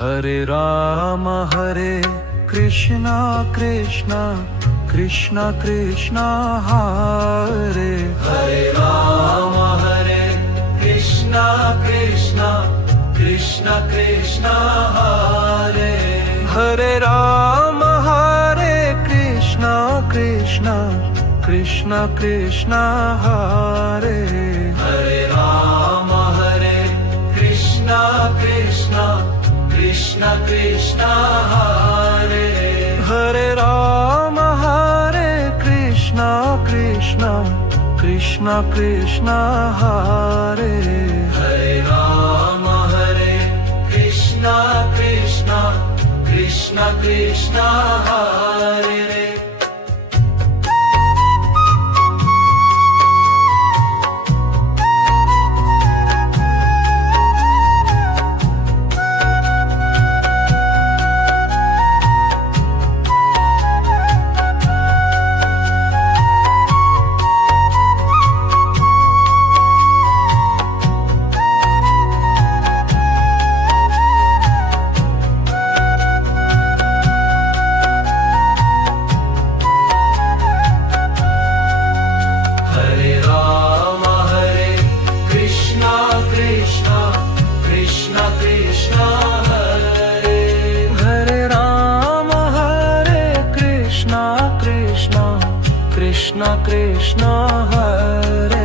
Hare Krishna Krishna Krishna Krishna Hare Hare Ram Hare Krishna Krishna Krishna Krishna Hare Hare Ram Hare Krishna Krishna Krishna Krishna Hare Hare Ram Hare Krishna Krishna Krishna Krishna Hare Hare Ram Hare Krishna Krishna Krishna Krishna Hare Hare Ram Hare Krishna Krishna Krishna Krishna Hare Hare Ram Hare Krishna Krishna Krishna Krishna Hare Hare Ram Hare Krishna Krishna Krishna Krishna Hare